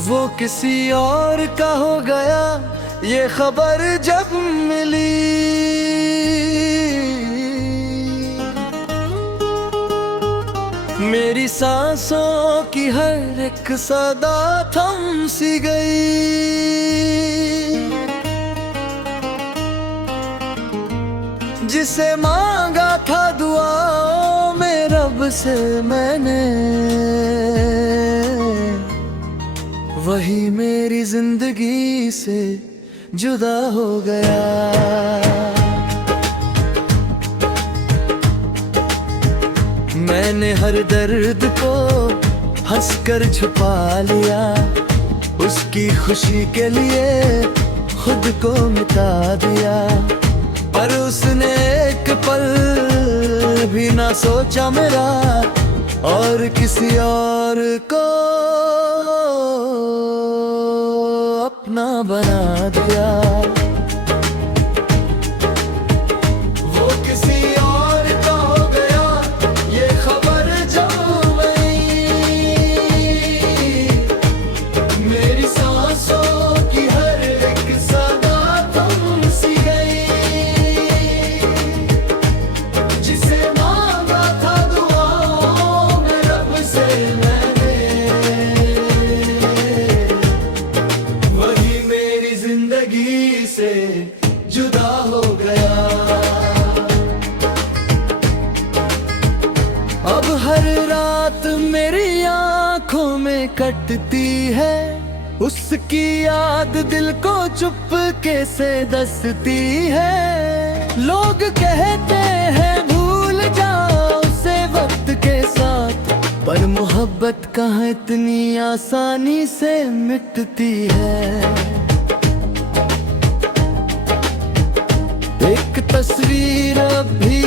वो किसी और का हो गया ये खबर जब मिली। मेरी सांसों की हर एक सदा थम सी गई। जिसे मांगा था दुआओं में रब से मैंने, वही मेरी जिंदगी से जुदा हो गया। मैंने हर दर्द को हंसकर छुपा लिया, उसकी खुशी के लिए खुद को मिटा दिया। पर उसने एक पल भी ना सोचा मेरा, और किसी और को अपना बना दिया। वो किसी और का हो गया ये खबर जब मिली। मेरी सांसों की हर एक सदा थम सी गई। जिसे मांगा था दुआओं में रब से मैंने, वही मेरी जिंदगी से जुदा हो गया। अब हर रात मेरी आंखों में कटती है, उसकी याद दिल को चुपके से दसती है। लोग कहते हैं भूल जाओ उसे वक्त के साथ, पर मोहब्बत कहाँ इतनी आसानी से मिटती है। एक तस्वीर अब भी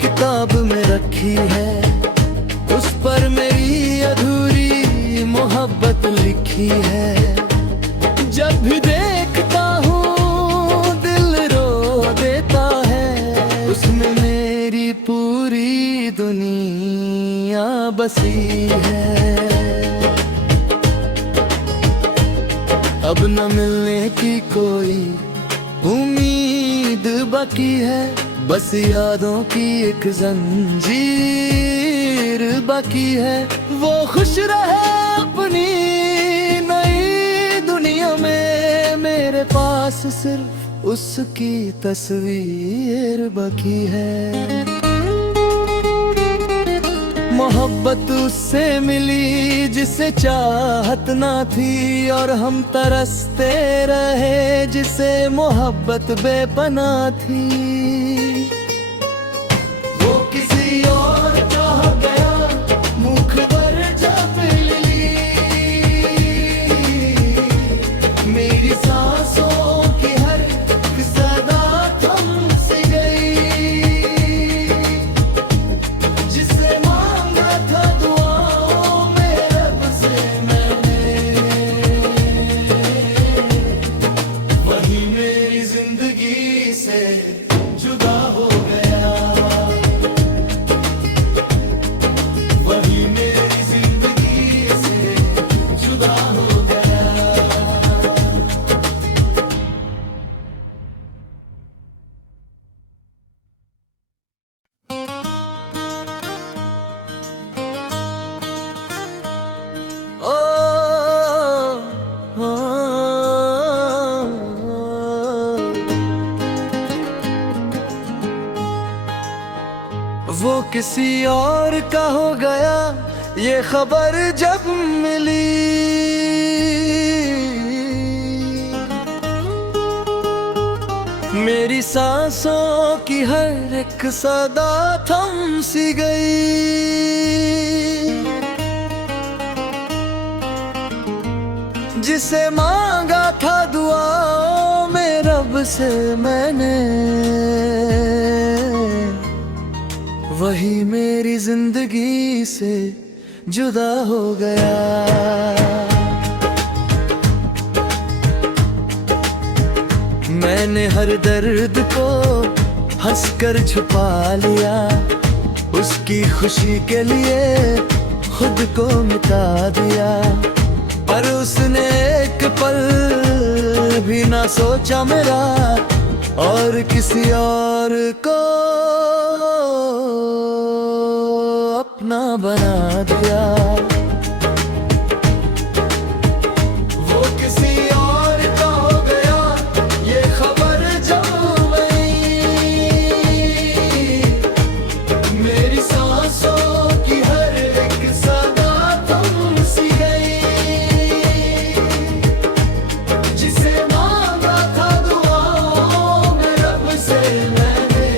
किताब में रखी है, उस पर मेरी अधूरी मोहब्बत लिखी है। जब भी देखता हूँ दिल रो देता है, उसमें मेरी पूरी दुनिया बसी है। अब न मिलने की कोई उम्मीद बाकी है, बस यादों की एक जंजीर बाकी है। वो खुश रहे अपनी नई दुनिया में, मेरे पास सिर्फ उसकी तस्वीर बाकी है। मोहब्बत उससे मिली जिसे चाहत ना थी, और हम तरसते रहे जिसे मोहब्बत बेपनाह थी। वो किसी और का हो गया मुख पर जब मिली। मेरी सांसों की हर सदा थम सी गई। जिसे मांगा था दुआओं में रब से मैंने, वही मेरी जिंदगी से जुदा हो गया। वही मेरी जिंदगी से जुदा हो गया। ओ, ओ, वो किसी और का हो गया ये खबर जब मिली। मेरी सांसों की हर एक सदा थम सी गई। जिसे मांगा था दुआओं में रब से मैंने, वही मेरी जिंदगी से जुदा हो गया। मैंने हर दर्द को हंसकर छुपा लिया, उसकी खुशी के लिए खुद को मिटा दिया। पर उसने ना सोचा मेरा और किसी और को अपना बना दिया। वो किसी और का हो गया ये खबर जब मेरी सांसों की हर एक सदा थम सी गई। जिसे मांगा था दुआओं में रब से मैंने,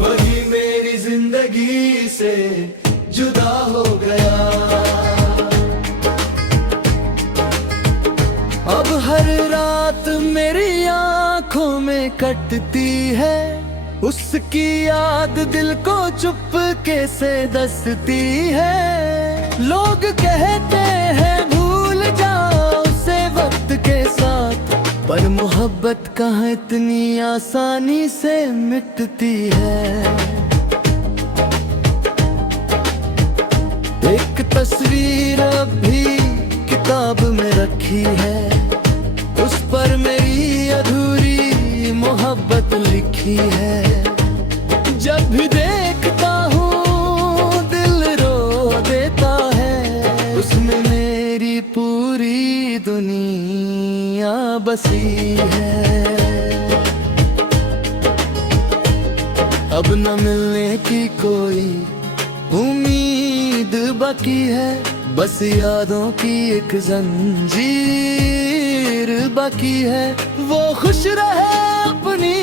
वही मेरी जिंदगी से जुदा हो गया। अब हर रात मेरी आंखों में कटती है, उसकी याद दिल को चुपके से दसती है। लोग कहते हैं भूल जाओ उसे वक्त के साथ, पर मोहब्बत कहाँ इतनी आसानी से मिटती है। एक तस्वीर अब भी किताब में रखी है, उस पर मेरी अधूरी मोहब्बत लिखी है। जब भी देखता हूँ दिल रो देता है, उसमें मेरी पूरी दुनिया बसी है। अब न मिलने की कोई उम्मीद बाकी है, बस यादों की एक जंजीर बाकी है। वो खुश रहे अपनी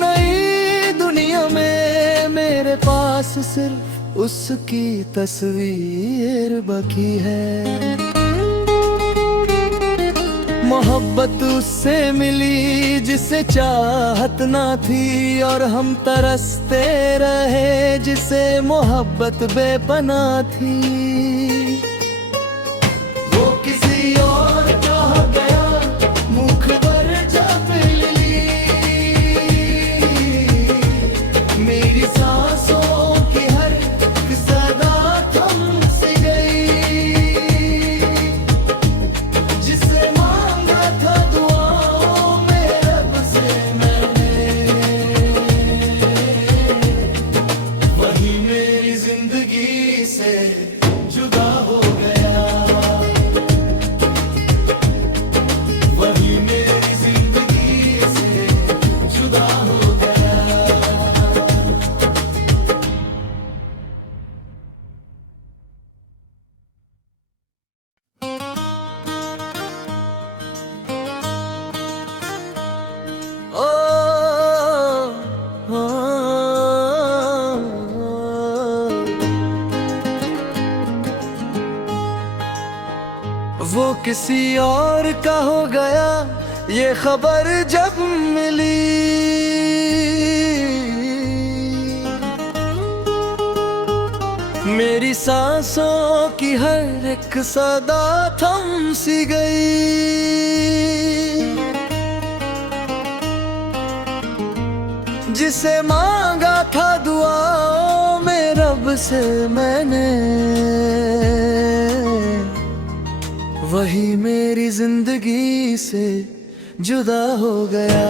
नई दुनिया में, मेरे पास सिर्फ उसकी तस्वीर बाकी है। मोहब्बत उससे मिली जिसे चाहत ना थी, और हम तरसते रहे जिसे मोहब्बत बेपना थी। वो किसी और का हो गया मुख पर जब ली, मेरी सांसों की हर सदा थम सी गई। जिसे मांगा था दुआओं में रब से मैंने, वही मेरी जिंदगी से जुदा हो गया। वही मेरी जिंदगी से जुदा हो गया। ओ, ओ, वो किसी और का हो गया ये खबर जब मिली, मेरी सांसों की हर एक सदा थम सी गई। जिसे मांगा था दुआओं में रब से मैंने, वही मेरी जिंदगी से जुदा हो गया।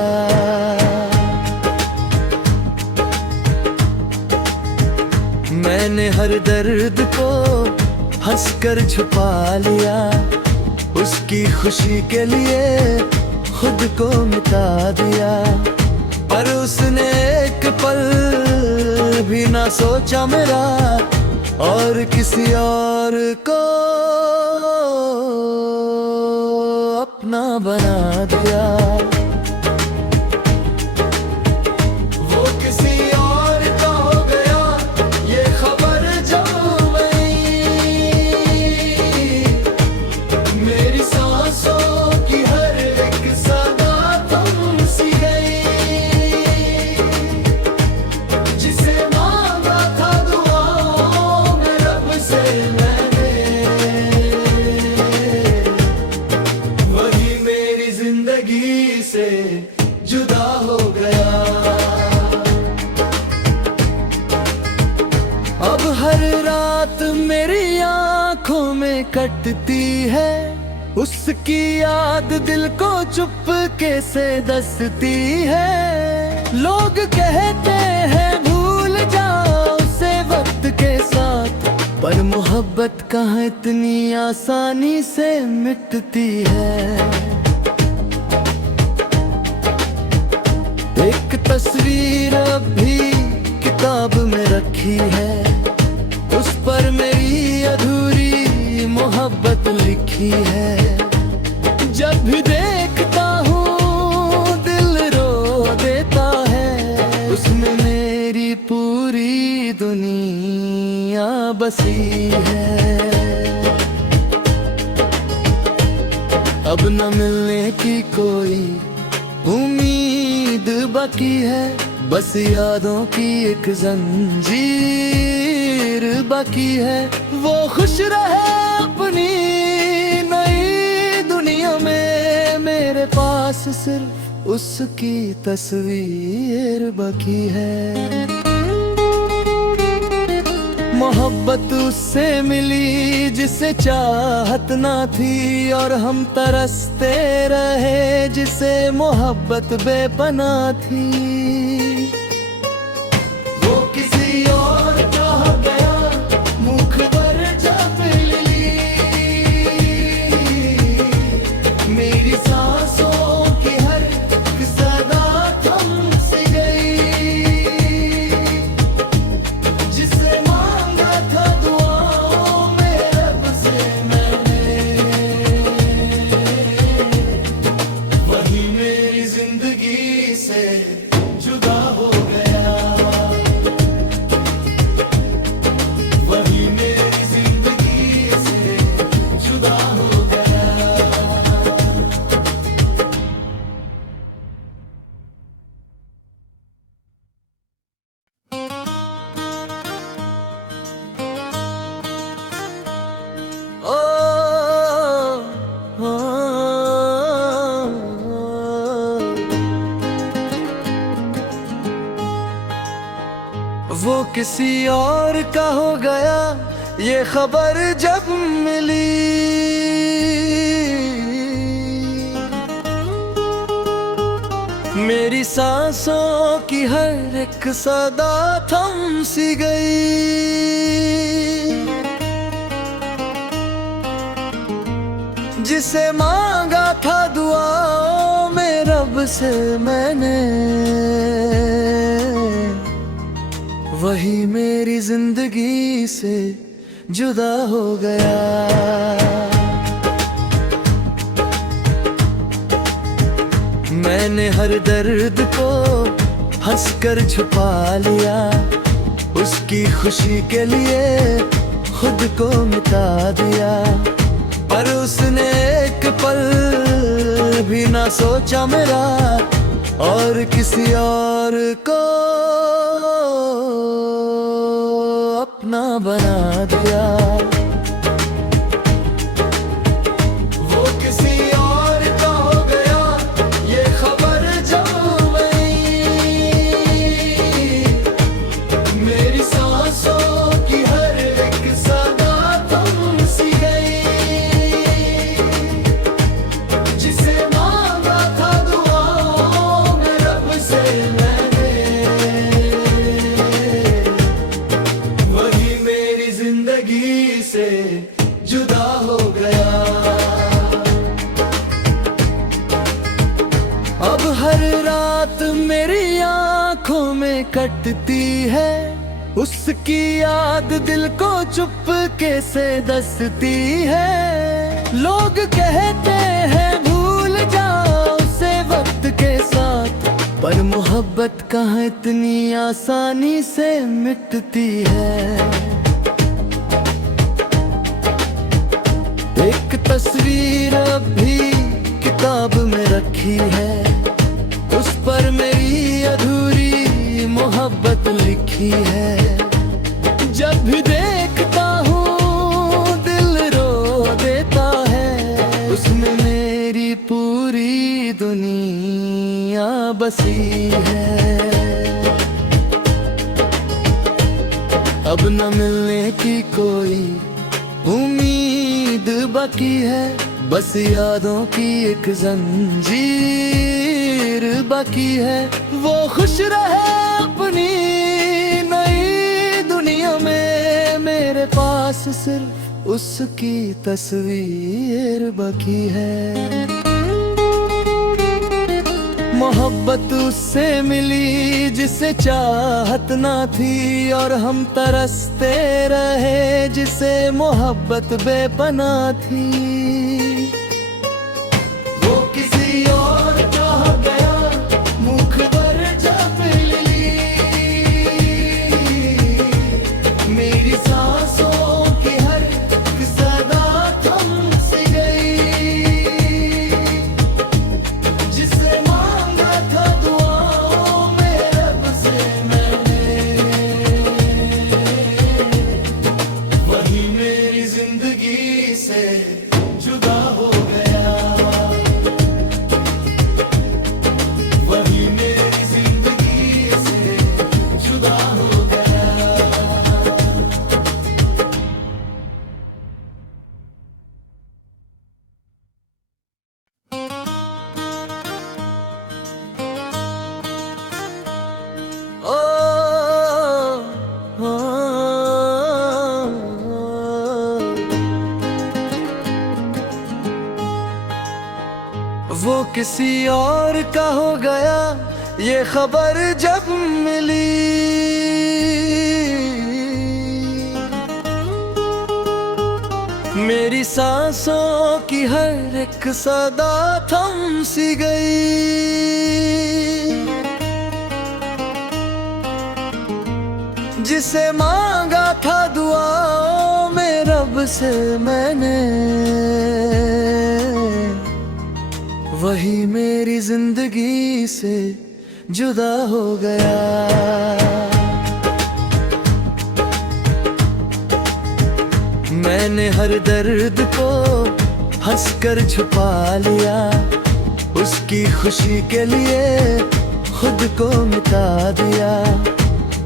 मैंने हर दर्द को हंसकर छुपा लिया, उसकी खुशी के लिए खुद को मिटा दिया। पर उसने एक पल भी ना सोचा मेरा और किसी और को अपना बना दिया। वो किसी और का हो गया ये खबर जब मेरी सांसों की हर एक सदा थम सी गई। जिसे मांगा था दुआओं में रब से मैंने, वही मेरी जिंदगी से जुदा हो गया। अब हर रात मेरी आंखों में कटती है, उसकी याद दिल को चुपके से दसती है। लोग कहते हैं भूल जाओ उसे वक्त के साथ, पर मोहब्बत कहाँ इतनी आसानी से मिटती है। एक तस्वीर अब भी किताब में रखी है, उस पर मेरी अधूरी मोहब्बत लिखी है। जब भी देखता हूँ दिल रो देता है, उसमें मेरी पूरी दुनिया बसी है। अब न मिलने की कोई उम्मीद बाकी है, बस यादों की एक जंजीर बाकी है। वो खुश रहे अपनी नई दुनिया में, मेरे पास सिर्फ उसकी तस्वीर बाकी है। मोहब्बत उससे मिली जिसे चाहत ना थी, और हम तरसते रहे जिसे मोहब्बत बेपना थी। वो किसी और चाह गया, मुख पर जब ली मेरी सांसों की हर सदा थम सी गई। जिसे मांगा था दुआओं में रब से मैंने, वही मेरी जिंदगी से जुदा हो गया। वही मेरी जिंदगी से जुदा हो गया। ओ, ओ, वो किसी और का हो गया, ये खबर जब मिली मेरी सांसों की हर एक सदा थम सी गई। जिसे मांगा था दुआओं में रब से मैंने, वही मेरी जिंदगी से जुदा हो गया। मैंने हर दर्द को हंसकर छुपा लिया, उसकी खुशी के लिए खुद को मिटा दिया। पर उसने एक पल भी ना सोचा मेरा, और किसी और को अपना बना दिया। वो किसी और का हो गया, ये खबर जब मिली मेरी सांसों की हर एक सदा थम सी गई। जिसे मांगा था दुआओं में रब से मैंने, वही मेरी जिंदगी से जुदा हो गया। अब हर रात मेरी आंखों में कटती है, उसकी याद दिल को चुपके से दसती है। लोग कहते हैं भूल जाओ उसे वक्त के साथ, पर मोहब्बत कहाँ इतनी आसानी से मिटती है। एक तस्वीर अब भी किताब में रखी है, उस पर मेरी अधूरी मोहब्बत लिखी है। जब भी देखता हूँ दिल रो देता है, उसमें मेरी पूरी दुनिया बसी है। अब न मिलने की कोई उम्मीद बाकी है, बस यादों की एक जंजीर बाकी है। वो खुश रहे अपनी नई दुनिया में, मेरे पास सिर्फ उसकी तस्वीर बाकी है। मोहब्बत उससे मिली जिसे चाहत ना थी, और हम तरसते रहे जिसे मोहब्बत बेपना थी। वो किसी और चाह गया, मुख पर जब ली मेरी सांसों की हर सदा थम सी गई। जिसे मांगा था दुआओं में रब से मैंने, वही मेरी जिंदगी से जुदा हो गया। वही मेरी जिंदगी से जुदा हो गया। ओ, ओ, वो किसी और का हो गया, ये खबर जब मिली मेरी सांसों की हर एक सदा थम सी गई। जिसे मांगा था दुआओं में रब से मैंने, वही मेरी जिंदगी से जुदा हो गया। मैंने हर दर्द को हंसकर छुपा लिया, उसकी खुशी के लिए खुद को मिटा दिया।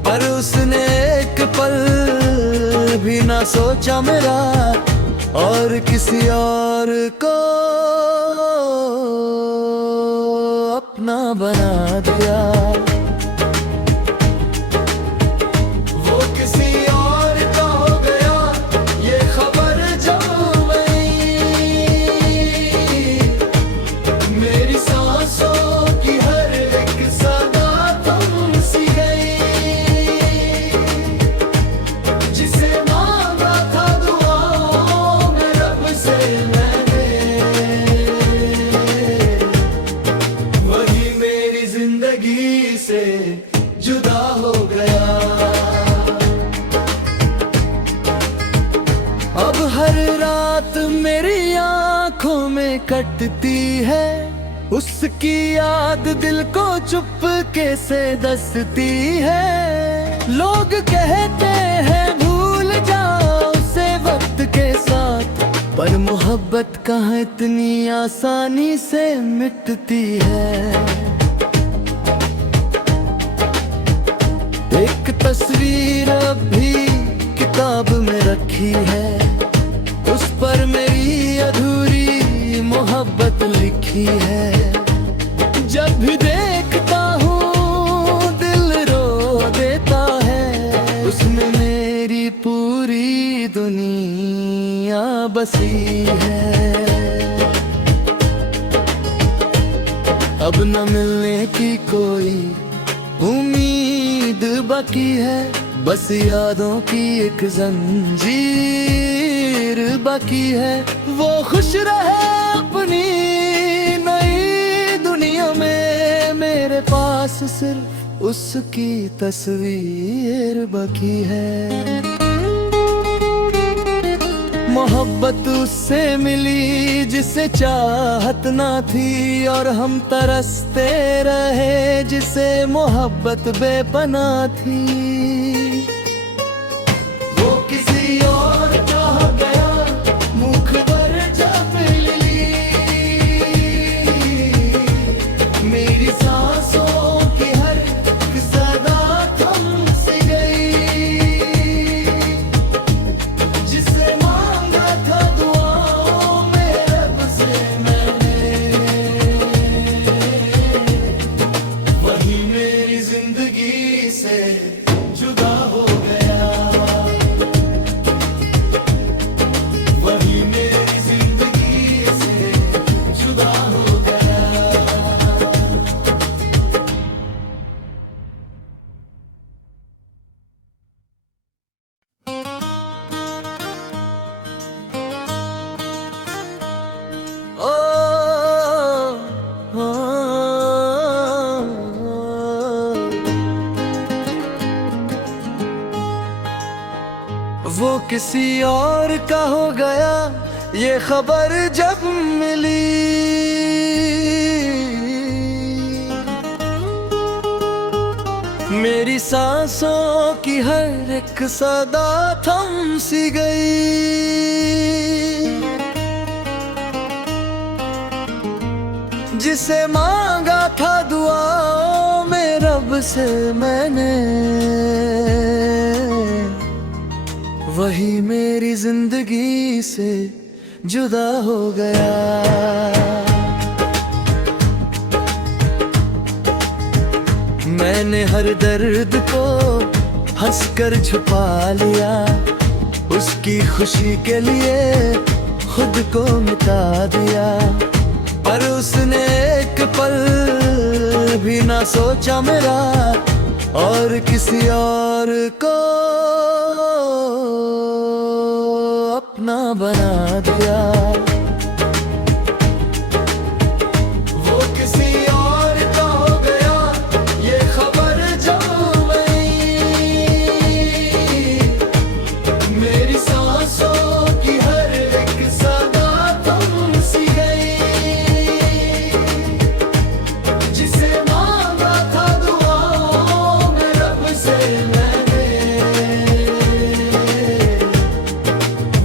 पर उसने एक पल भी ना सोचा मेरा, और किसी और को अपना बना दिया। वो किसी और का हो गया, ये खबर जब आई मेरी सांसों की हर एक सदा थम सी गई। जिसे मांगा था दुआओं में रब से मैंने, वही मेरी जिंदगी से जुदा हो गया। अब हर रात मेरी आंखों में कटती है, उसकी याद दिल को चुपके से दसती है। लोग कहते हैं भूल जाओ उसे वक्त के साथ, पर मोहब्बत कहाँ इतनी आसानी से मिटती है। एक तस्वीर अब भी किताब में रखी है, उस पर मेरी अधूरी मोहब्बत लिखी है। जब भी देखता हूँ दिल रो देता है, उसमें मेरी पूरी दुनिया बसी है। अब न मिलने की कोई उम्मीद बाकी है, बस यादों की एक जंजीर बाकी है। वो खुश रहे अपनी नई दुनिया में, मेरे पास सिर्फ उसकी तस्वीर बाकी है। मोहब्बत उससे मिली जिसे चाहत ना थी, और हम तरसते रहे जिसे मोहब्बत बेपना थी। वो किसी और चाह गया, मुख पर जब ली मेरी सांसों की हर सदा थम सी गई। जिसे मांगा था दुआओं में रब किसी और का हो गया ये खबर जब मिली, मेरी सांसों की हर एक सदा थम सी गई। जिसे मांगा था दुआओं में रब से मैंने, वही मेरी जिंदगी से जुदा हो गया। मैंने हर दर्द को हंसकर छुपा लिया, उसकी खुशी के लिए खुद को मिटा दिया। पर उसने एक पल भी ना सोचा मेरा, और किसी और को अपना बना दिया। वो किसी और का हो गया ये खबर जब मिली, मेरी सांसों की हर एक सदा थम सी गई। जिसे मांगा था दुआओं में रब से मैंने,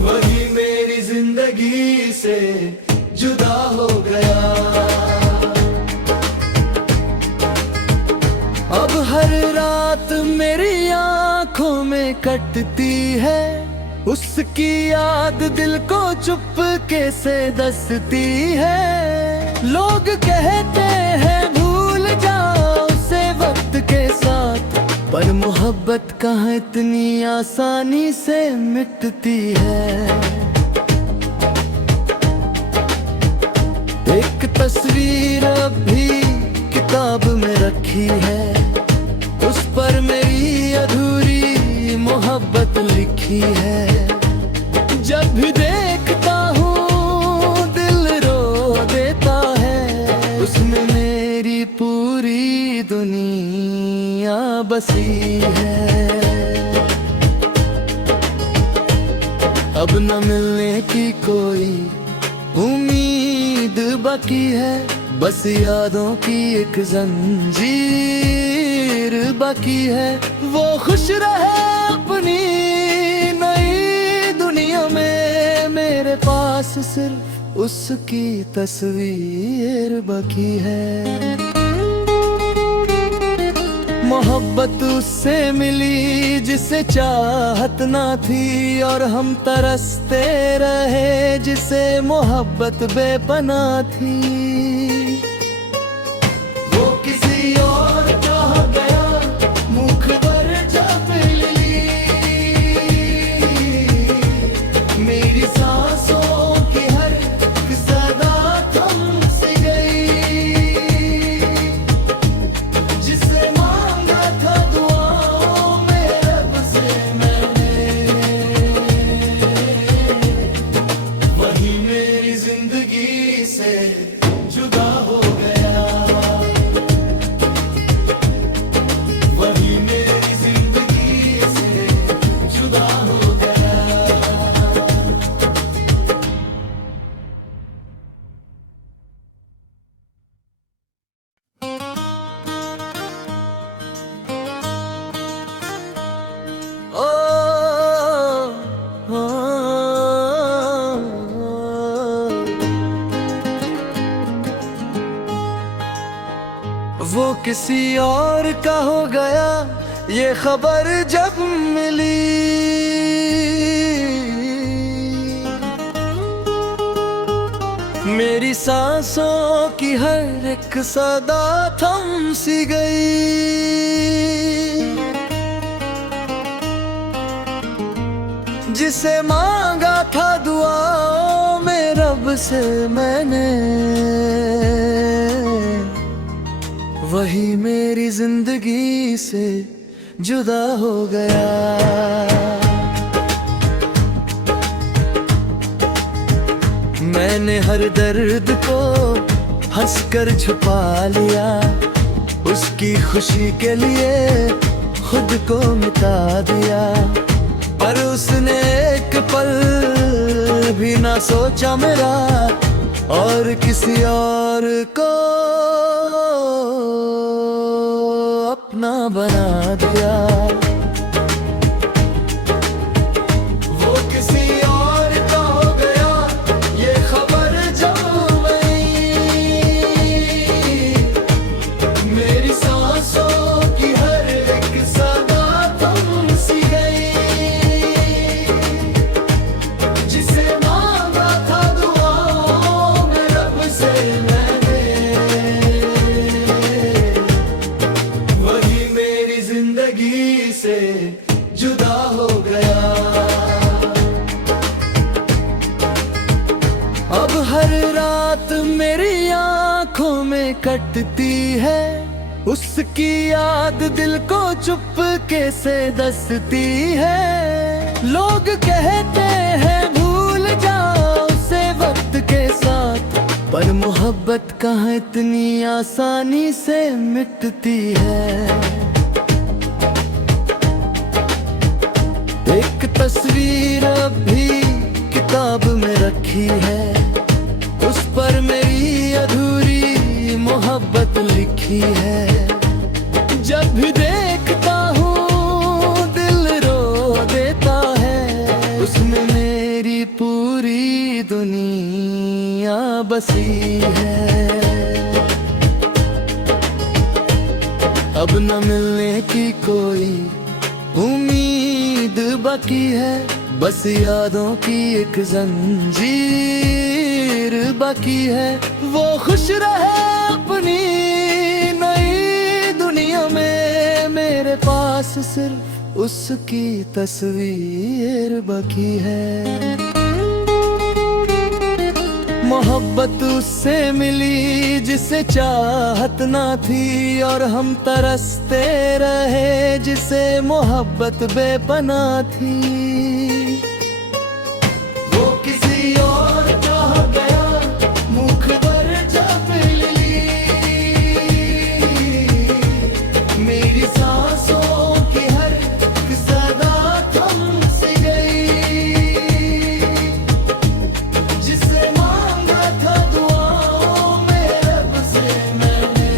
वही मेरी जिंदगी से जुदा हो गया। अब हर रात मेरी आंखों में कटती है, उसकी याद दिल को चुपके से दसती है। लोग कहते हैं भूल जाओ उसे वक्त के साथ, पर मोहब्बत कहाँ इतनी आसानी से मिटती है। एक तस्वीर अब भी किताब में रखी है, उस पर मेरी अधूरी मोहब्बत लिखी है। जब भी देखता हूँ दिल रो देता है, उसमें मेरी पूरी दुनिया बसी है। अब न मिलने की कोई उम्मीद बाकी है, बस यादों की एक जंजीर बाकी है। वो खुश रहे अपनी नई दुनिया में, मेरे पास सिर्फ उसकी तस्वीर बाकी है। मोहब्बत उससे मिली जिसे चाहत ना थी, और हम तरसते रहे जिसे मोहब्बत बेपना थी। वो किसी और का हो गया मुख पर जब मिली, मेरी सांसों की हर एक सदा थम सी गई। जिसे मांगा था दुआओं में रब से मैंने, वही मेरी जिंदगी से जुदा हो गया। वही मेरी जिंदगी से जुदा हो गया। ओ, ओ, वो किसी और का हो गया ये खबर जब मिली, मेरी सांसों की हर एक सदा थम सी गई। जिसे मांगा था दुआओं में रब से मैंने, वही मेरी जिंदगी से जुदा हो गया। मैंने हर दर्द को हंसकर छुपा लिया, उसकी खुशी के लिए खुद को मिटा दिया। पर उसने एक पल भी ना सोचा मेरा, और किसी और को अपना बना दिया। वो किसी और का हो गया, ये खबर जब गई, मेरी सांसों की हर एक सदा थम सी गई। जिसे मांगा था दुआओं में रब से मैंने, वही मेरी जिंदगी से जुदा हो गया। अब हर रात मेरी आंखों में कटती है, उसकी याद दिल को चुपके से दसती है। लोग कहते हैं भूल जाओ उसे वक्त के साथ, पर मोहब्बत कहाँ इतनी आसानी से मिटती है। एक तस्वीर अब भी किताब में रखी है, उस पर मेरी अधूरी मोहब्बत लिखी है। जब भी देखता हूँ दिल रो देता है, उसमें मेरी पूरी दुनिया बसी है। अब न मिलने की कोई उम्मीद बाकी है, बस यादों की एक जंजीर बाकी है। वो खुश रहे अपनी नई दुनिया में, मेरे पास सिर्फ उसकी तस्वीर बाकी है। मोहब्बत उससे मिली जिसे चाहत ना थी, और हम तरसते रहे जिसे मोहब्बत बेपना थी। वो किसी और का हो गया, मुख पर जब ली, मेरी सांसों की हर एक सदा थम सी गई। जिसे मांगा था दुआओं में रब से मैंने,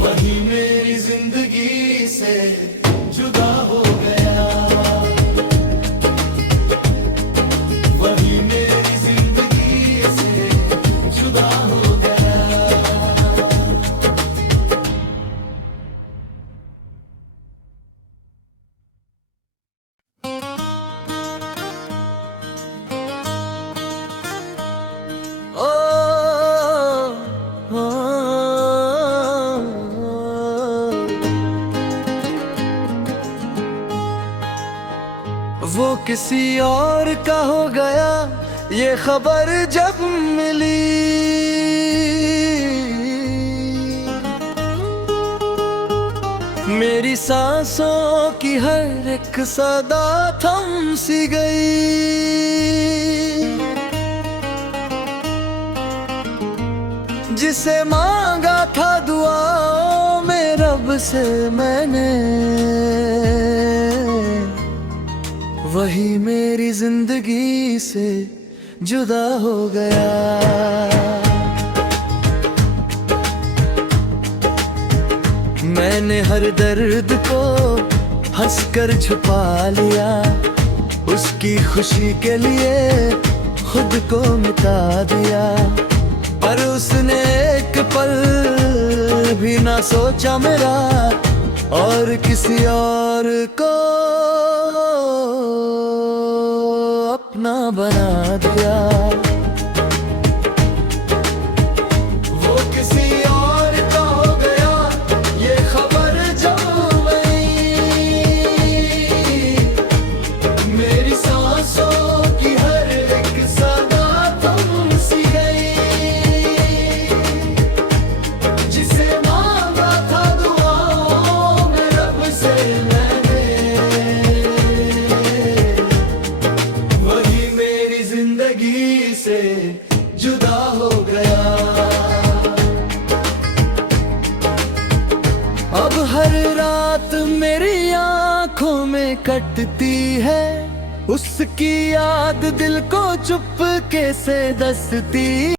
वही मेरी जिंदगी से जुदा हो गया। वही मेरी जिंदगी से जुदा हो गया। ओ, ओ, वो किसी और का हो गया, ये खबर जब मिली, मेरी सांसों की हर एक सदा थम सी गई। जिसे मांगा था दुआओं में रब से मैंने, वही मेरी जिंदगी से जुदा हो गया। मैंने हर दर्द को हंसकर छुपा लिया, उसकी खुशी के लिए खुद को मिटा दिया। पर उसने एक पल भी ना सोचा मेरा, और किसी और को अपना बना दिया। वो किसी और का हो गया, ये खबर जब गई, मेरी सांसों की हर एक सदा थम सी गई। जिसे मांगा था दुआओं में रब से मैंने, वही मेरी जिंदगी कटती है, उसकी याद दिल को चुपके से दसती